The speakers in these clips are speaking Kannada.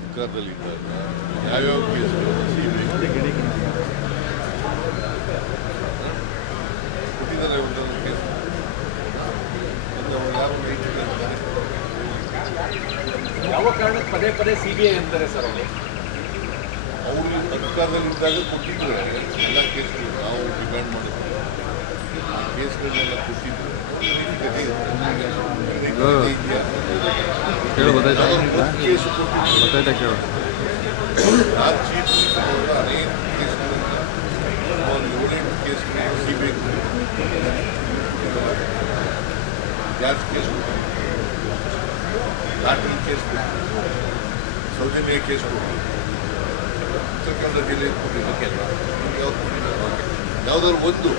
ಅಧಿಕಾರದಲ್ಲಿದ್ದಾಗ ಯಾವ್ಯಾವ ಕೇಸ್ಗಳು ಕೊಟ್ಟಿದ್ದಾರೆ ಒಂದೊಂದು ಕೇಸ್ ಮತ್ತು ಅವ್ರು ಯಾರು ಯಾವ ಕಾರಣಕ್ಕೆ ಪದೇ ಪದೇ CBI ಅಂತಾರೆ ಸರ್ ಅವರು ಅಧಿಕಾರದಲ್ಲಿದ್ದಾಗ ಕೊಟ್ಟಿದ್ರೆ ಎಲ್ಲ ಕೇಸ್ಗಳು ನಾವು ಡಿಮ್ಯಾಂಡ್ ಮಾಡಿದ್ವಿ ಆ ಕೇಸ್ಗಳನ್ನೆಲ್ಲ ಕೊಟ್ಟಿದ್ರೆ ಕೇಸು ಕೊಟ್ಟಿದ್ದಾರೆ ನಾನು ಚೀಫ್ ಮಿನಿಸ್ಟರ್ ಅನೇಕ ಕೇಸ್ಗಳಿಂದ ಸುಮಾರು 7-8 ಕೇಸ್ಗಳು CBI ಜಾರ್ಜ್ ಕೇಸ್ ಕೊಟ್ಟಿದ್ದಾರೆ, ಲಾಟರಿ ಕೇಸ್ ಕೊಟ್ಟಿದ್ದಾರೆ, ಸೌಜನ್ಯ ಕೇಸ್ ಕೊಟ್ಟಿದ್ದಾರೆ, ಉತ್ತರ ಕನ್ನಡ ಜಿಲ್ಲೆಗೆ ಕೊಟ್ಟಿದ್ದಾರೆ. ಯಾವ್ದು ಕೊಟ್ಟಿದ್ದಾರೆ? ಯಾವುದಾದ್ರು ಒಂದು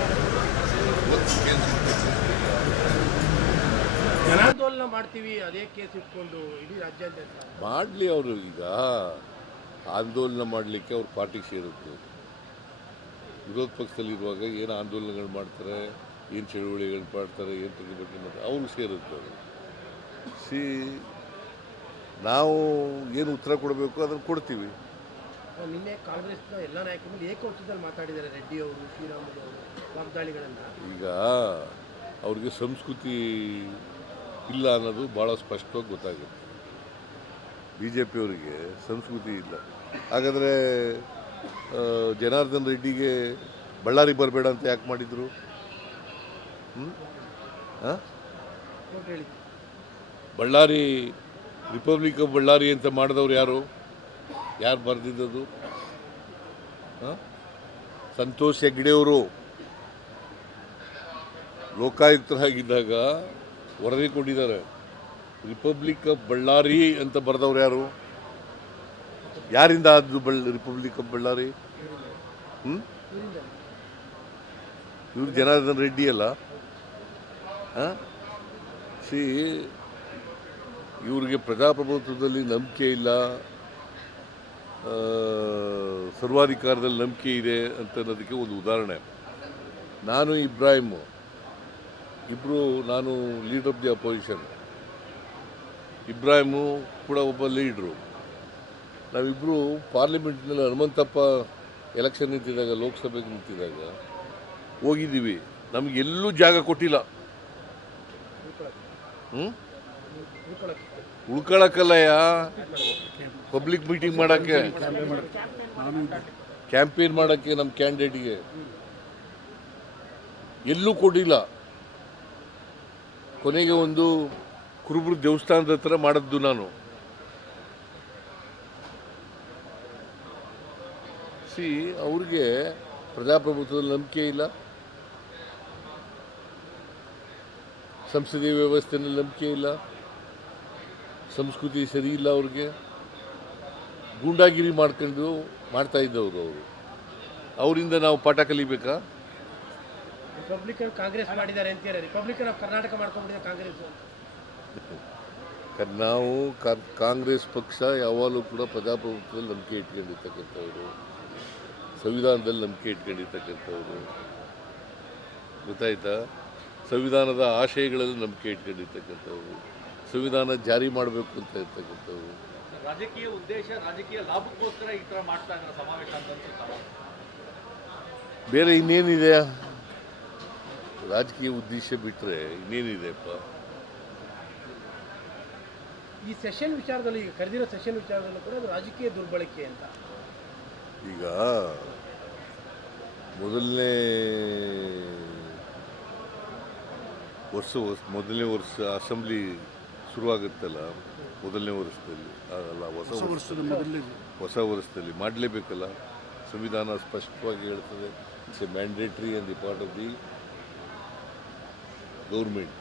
ಕೇಸ್ ಜನಾಂದೋಲನ ಮಾಡ್ತೀವಿ ಅದೇ ಕೇಸ್ ಇಟ್ಕೊಂಡು ಇಡೀ ರಾಜ್ಯಾದ್ಯಂತ ಮಾಡಲಿ. ಅವರು ಈಗ ಆಂದೋಲನ ಮಾಡಲಿಕ್ಕೆ ಅವ್ರ ಪಾರ್ಟಿಗೆ ಸೇರುತ್ತೆ. ವಿರೋಧ ಪಕ್ಷದಲ್ಲಿರುವಾಗ ಏನು ಆಂದೋಲನಗಳು ಮಾಡ್ತಾರೆ, ಏನು ಚಳುವಳಿಗಳು ಮಾಡ್ತಾರೆ, ಏನು ಪ್ರತಿಭಟನೆ ಮಾಡ್ತಾರೆ, ಅವ್ರಿಗೆ ಸೇರುತ್ತೆ. ಅವರು ನಾವು ಏನು ಉತ್ತರ ಕೊಡಬೇಕು ಅದನ್ನು ಕೊಡ್ತೀವಿ. ನಿನ್ನೆ ಕಾಂಗ್ರೆಸ್ನ ಎಲ್ಲ ನಾಯಕರ ಮೇಲೆ ಏಕವಚನದಲ್ಲಿ ಮಾತಾಡಿದ್ದಾರೆ ರೆಡ್ಡಿ ಅವರು, ಶ್ರೀರಾಮುಲು ಅವರು ವಾಗ್ದಾಳಿಗಳನ್ನು. ಈಗ ಅವ್ರಿಗೆ ಸಂಸ್ಕೃತಿ ಇಲ್ಲ ಅನ್ನೋದು ಭಾಳ ಸ್ಪಷ್ಟವಾಗಿ ಗೊತ್ತಾಗುತ್ತೆ. BJP ಅವರಿಗೆ ಸಂಸ್ಕೃತಿ ಇಲ್ಲ. ಹಾಗಾದರೆ ಜನಾರ್ದನ್ ರೆಡ್ಡಿಗೆ ಬಳ್ಳಾರಿ ಬರಬೇಡ ಅಂತ ಯಾಕೆ ಮಾಡಿದರು? ಬಳ್ಳಾರಿ ರಿಪಬ್ಲಿಕ್ ಆಫ್ ಬಳ್ಳಾರಿ ಅಂತ ಮಾಡಿದವ್ರು ಯಾರು ಬರೆದಿದ್ದದು? ಸಂತೋಷ್ ಹೆಗ್ಡೆಯವರು ಲೋಕಾಯುಕ್ತರಾಗಿದ್ದಾಗ ವರದಿ ಕೊಟ್ಟಿದ್ದಾರೆ. ರಿಪಬ್ಲಿಕ್ ಆಫ್ ಬಳ್ಳಾರಿ ಅಂತ ಬರೆದವ್ರು ಯಾರಿಂದ ಆದ್ದು ರಿಪಬ್ಲಿಕ್ ಆಫ್ ಬಳ್ಳಾರಿ? ಇವ್ರು ಜನಾರ್ದನ್ ರೆಡ್ಡಿ ಅಲ್ಲ. ಇವ್ರಿಗೆ ಪ್ರಜಾಪ್ರಭುತ್ವದಲ್ಲಿ ನಂಬಿಕೆ ಇಲ್ಲ, ಸರ್ವಾಧಿಕಾರದಲ್ಲಿ ನಂಬಿಕೆ ಇದೆ ಅಂತ ಅನ್ನೋದಕ್ಕೆ ಒಂದು ಉದಾಹರಣೆ. ನಾನು ಇಬ್ರಾಹಿಮು ಇಬ್ಬರು, ನಾನು leader of the opposition, Ibrahim ಕೂಡ ಒಬ್ಬ ಲೀಡ್ರು. ನಾವಿಬ್ಬರು ಪಾರ್ಲಿಮೆಂಟ್ನಲ್ಲಿ ಹನುಮಂತಪ್ಪ ಎಲೆಕ್ಷನ್ ನಿಂತಿದ್ದಾಗ, ಲೋಕಸಭೆಗೆ ನಿಂತಿದ್ದಾಗ ಹೋಗಿದ್ದೀವಿ. ನಮಗೆಲ್ಲೂ ಜಾಗ ಕೊಟ್ಟಿಲ್ಲ. ಉಳ್ಕೊಳಕ್ಕಲ್ಲಯ್ಯ, ಪಬ್ಲಿಕ್ ಮೀಟಿಂಗ್ ಮಾಡೋಕ್ಕೆ, ಕ್ಯಾಂಪೇನ್ ಮಾಡೋಕ್ಕೆ ನಮ್ಮ ಕ್ಯಾಂಡಿಡೇಟ್ಗೆ ಎಲ್ಲೂ ಕೊಟ್ಟಿಲ್ಲ. ಕೊನೆಗೆ ಒಂದು ಕುರುಬರು ದೇವಸ್ಥಾನದ ಹತ್ರ ಮಾಡಿದ್ದು ನಾನು. ಅವ್ರಿಗೆ ಪ್ರಜಾಪ್ರಭುತ್ವದಲ್ಲಿ ನಂಬಿಕೆ ಇಲ್ಲ, ಸಂಸದೀಯ ವ್ಯವಸ್ಥೆಯಲ್ಲಿ ನಂಬಿಕೆ ಇಲ್ಲ, ಸಂಸ್ಕೃತಿ ಸರಿ ಇಲ್ಲ. ಅವ್ರಿಗೆ ಗೂಂಡಾಗಿರಿ ಮಾಡ್ತಾ ಇದ್ದವರು ಅವರು. ಅವರಿಂದ ನಾವು ಪಾಠ ಕಲಿಬೇಕಾ? ರಿಪಬ್ಲಿಕನ್ ಕಾಂಗ್ರೆಸ್ ಮಾಡಿದ್ದಾರೆ ಅಂತಾರೆ. ರಿಪಬ್ಲಿಕನ್ ಆಫ್ ಕರ್ನಾಟಕ ಮಾಡ್ಕೊಂಡಿದ್ದಾರೆ ಕಾಂಗ್ರೆಸ್. ನಾವು ಕಾಂಗ್ರೆಸ್ ಪಕ್ಷ ಯಾವಾಗಲೂ ಕೂಡ ಪ್ರಜಾಪ್ರಭುತ್ವದಲ್ಲಿ ನಂಬಿಕೆ ಇಟ್ಕೊಂಡಿರ್ತಕ್ಕಂಥವ್ರು, ಸಂವಿಧಾನದಲ್ಲಿ ನಂಬಿಕೆ ಇಟ್ಕೊಂಡಿರ್ತಕ್ಕಂಥವ್ರು, ಗೊತ್ತಾಯ್ತಾ? ಸಂವಿಧಾನದ ಆಶಯಗಳಲ್ಲಿ ನಂಬಿಕೆ ಇಟ್ಕೊಂಡಿರ್ತಕ್ಕಂಥವ್ರು, ಸಂವಿಧಾನ ಜಾರಿ ಮಾಡಬೇಕು ಅಂತ ಇರ್ತಕ್ಕಂಥವ್ರು. ರಾಜಕೀಯ ಉದ್ದೇಶ, ರಾಜಕೀಯ ಲಾಭಕ್ಕೋಸ್ಕರ ಈ ಥರ ಮಾಡ್ತಾ ಇದ್ದಾರೆ ಸಮಾವೇಶ ಅಂತ ಅನ್ಸುತ್ತಲ್ಲ. ಬೇರೆ ಇನ್ನೇನಿದೆ? ರಾಜಕೀಯ ಉದ್ದೇಶ ಬಿಟ್ಟರೆ ಇನ್ನೇನಿದೆಪ್ಪ? ಈ ಸೆಷನ್ ವಿಚಾರದಲ್ಲಿ, ಈಗ ಕರೆದಿರೋ ಸೆಷನ್ ವಿಚಾರದಲ್ಲೂ ಕೂಡ ಅದು ರಾಜಕೀಯ ದುರ್ಬಳಕೆ ಅಂತ. ಈಗ ಮೊದಲನೇ ವರ್ಷ ಅಸೆಂಬ್ಲಿ ಶುರುವಾಗುತ್ತಲ್ಲ, ಮೊದಲನೇ ವರ್ಷದಲ್ಲಿ ಅಲ್ಲ, ಹೊಸ ವರ್ಷದಲ್ಲಿ ಮಾಡಲೇಬೇಕಲ್ಲ. ಸಂವಿಧಾನ ಸ್ಪಷ್ಟವಾಗಿ ಹೇಳ್ತದೆ, it's A mandatory on the part of the government.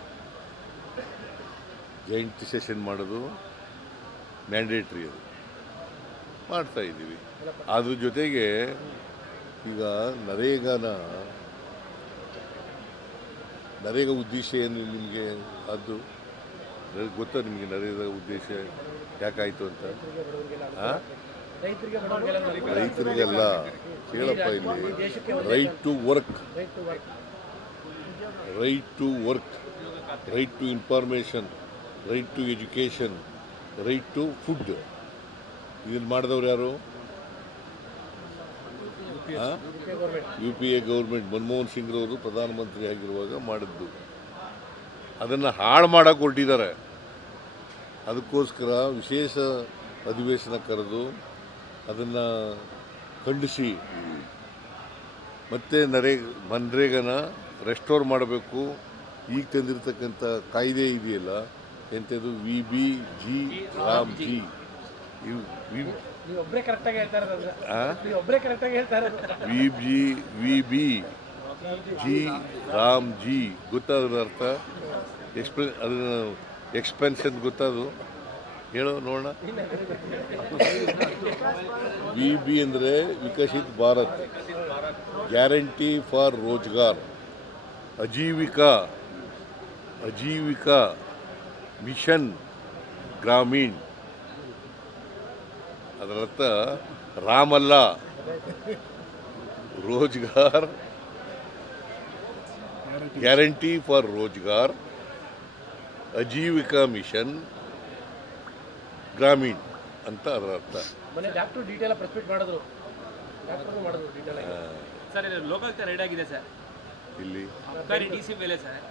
Joint session ಮಾಡೋದು ಮ್ಯಾಂಡೇಟ್ರಿ, ಅದು ಮಾಡ್ತಾ ಇದ್ದೀವಿ. ಅದ್ರ ಜೊತೆಗೆ ಈಗ ನರೇಗಾ ಉದ್ದೇಶ ಏನು ನಿಮಗೆ? ಅದು ಗೊತ್ತಾ ನಿಮಗೆ? ನರೇಗಾ ಉದ್ದೇಶ ಯಾಕಾಯಿತು ಅಂತ? ರೈತರಿಗೆಲ್ಲ ಕೇಳಪ್ಪ, ಇಲ್ಲಿ right to work, right to information, right to education, right to food. ಇದನ್ನು ಮಾಡಿದವ್ರು ಯಾರು? U P A government Manmohan ಸಿಂಗ್ರವರು ಪ್ರಧಾನಮಂತ್ರಿ ಆಗಿರುವಾಗ ಮಾಡಿದ್ದು. ಅದನ್ನು ಹಾಳು ಮಾಡೋಕೆ ಹೊರಟಿದ್ದಾರೆ. ಅದಕ್ಕೋಸ್ಕರ ವಿಶೇಷ ಅಧಿವೇಶನ ಕರೆದು ಅದನ್ನು ಖಂಡಿಸಿ ಮತ್ತೆ ಮನ್ರೇಗನ ರೆಸ್ಟೋರ್ ಮಾಡಬೇಕು. ಈಗ ತಂದಿರತಕ್ಕಂಥ ಕಾಯ್ದೆ ಇದೆಯಲ್ಲ ಎಂಥದ್ದು VBG ರಾಮ್ಜಿ ನೀವೊಬ್ಬರೇ ಕರೆಕ್ಟಾಗಿ ಹೇಳ್ತಾ ಇರೋದು. ನೀವೊಬ್ಬರೇ ಕರೆಕ್ಟಾಗಿ ಹೇಳ್ತಾ ಇರೋದು. VBG ರಾಮ್ಜಿ ಗೊತ್ತಾದ್ರ ಅರ್ಥ? ಅದನ್ನ ಎಕ್ಸ್ಪೆನ್ಷನ್ ಗೊತ್ತದು ಹೇಳೋ ನೋಡೋಣ. VB ಅಂದರೆ Viksit Bharat, guarantee for Rozgar, Ajeevika mission Gramin. ಅದರರ್ಥ ರಾಮಲ್ಲ, Rozgar, guarantee for Rozgar, Ajeevika mission Gramin ಅಂತ ಅದರ ಅರ್ಥ. ಮೊನ್ನೆ ಡಾಕ್ಟರ್ ಡೀಟೇಲ್ ಪ್ರೆಸ್ ಮೀಟ್ ಮಾಡಿದ್ರು. ಡಾಕ್ಟರ್ ಮಾಡಿದ್ರು ಡೀಟೇಲ್ ಆಗಿ. ಸರ್ ಇದು ಲೋಕಾಯುಕ್ತ ರೈಡ್ ಆಗಿದೆ ಸರ್ ಇಲ್ಲಿ ಅಬ್ಕಾರಿ DC ಮೇಲೆ ಸರ್.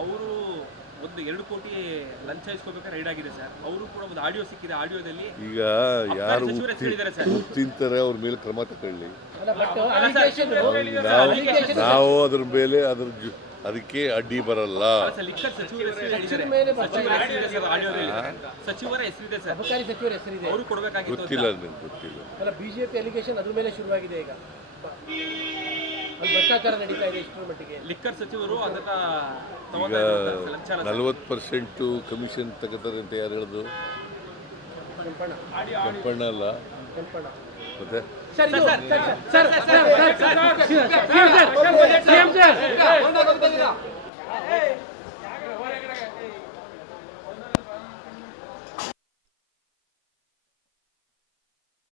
ಅವರು ಒಂದು 2 ಕೋಟಿ ಲಂಚ ಇಸ್ಕೋಬೇಕಾದ್ರೆ ರೈಡ್ ಆಗಿದೆ ಸರ್. ಅವರು ಕೂಡ ಒಂದು ಆಡಿಯೋ ಸಿಕ್ಕಿದೆ. ಆಡಿಯೋದಲ್ಲಿ ಈಗ ಯಾರು ಸಚಿವರು ಹೇಳಿದ್ದಾರೆ ಸರ್. ತಿಂತಾರೆ ಅವ್ರ ಮೇಲೆ ಕ್ರಮ ತಗೊಳ್ಳಿ. ಅಲ್ಲ ಬಟ್ ಅಲಿಗೇಷನ್ ನಾವು ಅದ್ರ ಮೇಲೆ ಅದಕ್ಕೆ ಅಡ್ಡಿ ಬರಲ್ಲ. ಲಿಕ್ಕರ್ ಸಚಿವರ ಹೆಸರು ಹೇಳಿದ್ದಾರೆ. ಸಚಿವರ ಹೆಸರಿದೆ ಸರ್. ಅಬಕಾರಿ ಸಚಿವರ ಹೆಸರಿದೆ. ಅವರು ಕೊಡಬೇಕಾಗಿತ್ತು. ಗೊತ್ತಿಲ್ಲ ನನಗೆ ಗೊತ್ತಿಲ್ಲ. ಅಲ್ಲ BJP ಅಲಿಗೇಷನ್ ಅದ್ರ ಮೇಲೆ ಶುರುವಾಗಿದೆ ಈಗ. ಅಲ್ಲಿ ಭ್ರಷ್ಟಾಚಾರ ನಡೀತಾ ಇದೆ ಇಷ್ಟರ ಮಟ್ಟಿಗೆ. ಲಿಕ್ಕರ್ ಸಚಿವರು ಅದನ್ನ ಈಗ 40% ಕಮಿಷನ್ ತಗೋತಾರೆ ಅಂತ ಯಾರು ಹೇಳಿದ್ರು? ಕೆಂಪಣ್ಣ ಅಲ್ಲ ಮತ್ತೆ ಸರ್ ಸರ್